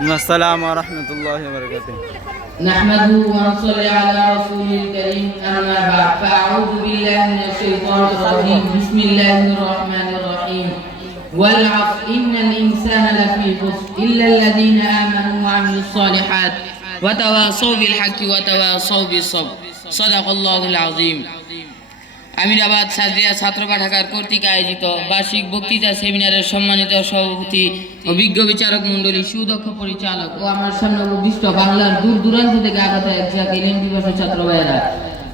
السلام ورحمة الله وبركاته. نحمده ونصلي على رسوله الكريم أما بعد فأعوذ بالله من الشيطان الرجيم بسم الله الرحمن الرحيم والعصر إن الإنسان لفي خسر إلا الذين آمنوا وعملوا الصالحات وتواصوا بالحق وتواصوا بالصبر صدق الله العظيم. আমিরাবাদ সাদরিয়া ছাত্র পাঠাগার কর্তৃক আয়োজিত বার্ষিক বক্তৃতা সেমিনারের সম্মানিত সভাপতি অভিজ্ঞ বিচারক মণ্ডলী, সুদক্ষ পরিচালক ও আমার সামনে উপবিষ্ট বাংলার দূর দূরান্ত থেকে আগত একজাক এলএম দিবসের ছাত্র ভাইয়েরা,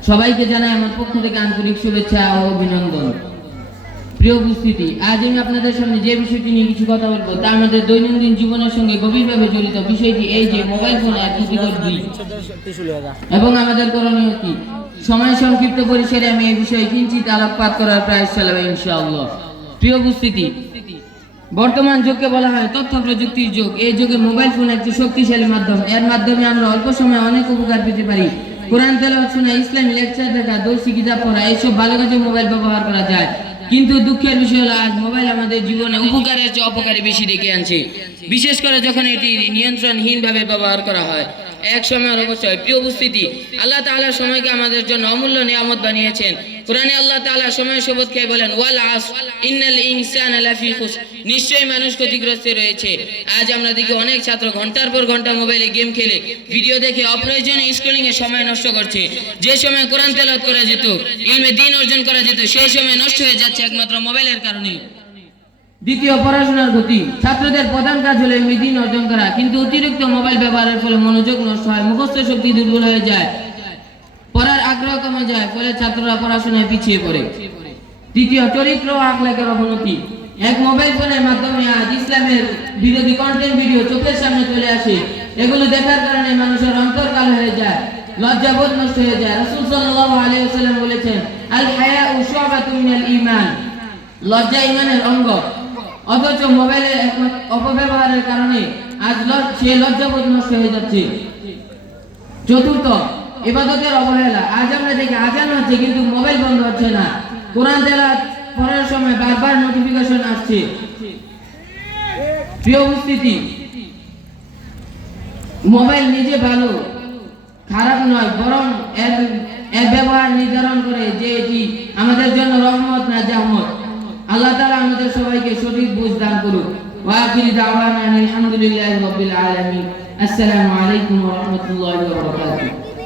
সবাইকে জানাই আমার পক্ষ থেকে আন্তরিক শুভেচ্ছা ও অভিনন্দন। প্রিয় উপস্থিতি, আজ আমি আপনাদের সামনে যে বিষয়টি নিয়ে কিছু কথা বলবো তা আমাদের দৈনন্দিন জীবনের সঙ্গে গভীরভাবে জড়িত। বিষয়টি এই যে মোবাইল ফোন এক ক্ষতিকর দিক এবং আমাদের করণীয় কি। সময় সংক্ষিপ্ত পরিসরে আমি এই বিষয়ে কিঞ্চিত আলোকপাত করার প্রয়াস চালাবো ইনশাআল্লাহ। প্রিয় উপস্থিতি, বর্তমান যুগকে বলা হয় তথ্য প্রযুক্তির যুগ। এই যুগে মোবাইল ফোন একটি শক্তিশালী মাধ্যম। এর মাধ্যমে আমরা অল্প সময়ে অনেক উপকার পেতে পারি। কোরআন তেলাওয়াত শোনা, ইসলামী লেকচার দেখা, দর্শী কিতাব পড়া, এইসব ভালো কাজে মোবাইল ব্যবহার করা যায়। কিন্তু দুঃখের বিষয় হলো আজ মোবাইল আমাদের জীবনে উপকারের চেয়ে অপকারী বেশি ডেকে আনছে, বিশেষ করে যখন এটি নিয়ন্ত্রণহীনভাবে ব্যবহার করা হয়। এক সময়ের অবশ্যই প্রিয় উপস্থিতি, আল্লাহ তাআলা সময়কে আমাদের জন্য অমূল্য নিয়ামত বানিয়েছেন। কোরআনে আল্লাহ তাআলা সময় শপথ খেয়ে বলেন, ওয়াল আসর ইন্নাল ইনসানা লাফি খুসর, নিশ্চয়ই মানুষ ক্ষতিগ্রস্ত রয়েছে। আজ আমরা দেখি অনেক ছাত্র ঘন্টার পর ঘন্টা মোবাইলে গেম খেলে, ভিডিও দেখে অপ্রয়োজনীয় স্ক্রলিং এ সময় নষ্ট করছে। যে সময় কোরআন তেলাওয়াত করা যেত, ইলমে দ্বীন অর্জন করা যেত, সেই সময় নষ্ট হয়ে যাচ্ছে একমাত্র মোবাইলের কারণে। দ্বিতীয়, পড়াশোনার গতি। ছাত্রদের প্রধান কাজ হলো ইলমে দ্বীন অর্জন করা, কিন্তু অতিরিক্ত মোবাইল ব্যবহারের ফলে মনোযোগ নষ্ট হয়, মুখস্থ শক্তি দুর্বল হয়ে যায়, পড়ার আগ্রহ কমে যায়, ফলে ছাত্ররা পড়াশোনায় পিছিয়ে পড়ে। তৃতীয়, চরিত্র ও আখলাকের অবনতি। এক মোবাইল ফোনের মাধ্যমে আজ ইসলামের বিরোধী কন্টেন্ট ভিডিও চোখের সামনে চলে আসে। এগুলো দেখার কারণে মানুষের অন্তর কালো হয়ে যায়, লজ্জাবোধ নষ্ট হয়ে যায়। রাসূল সাল্লাল্লাহু আলাইহি ওয়াসাল্লাম বলেছেন, আল হায়াউ শু'বাতুম মিনাল ঈমান, লজ্জা ঈমানের অঙ্গ। অথচ মোবাইলের অপব্যবহারের কারণে আজ সে লজ্জাবোধ নষ্ট হয়ে যাচ্ছে। চতুর্থ, ইবাদতের অবহেলা। আজ আমরা দেখি আজান হচ্ছে কিন্তু মোবাইল বন্ধ হচ্ছে না। কোরআন তেলাওয়াত পড়ার সময় বারবার নোটিফিকেশন আসছে। প্রিয় উপস্থিতি, মোবাইল নিজে ভালো খারাপ নয়, বরং এর ব্যবহার নির্ধারণ করে যে এটি আমাদের জন্য রহমত না জাহমত। আল্লাহ তাআলা আমাদের সবাইকে সঠিক বুঝ দান করুন। ওয়া আখিরু দাওয়ানা আলহামদুলিল্লাহি রাব্বিল আলামিন। আসসালামু আলাইকুম ওয়া রাহমাতুল্লাহি ওয়া বারাকাতুহু।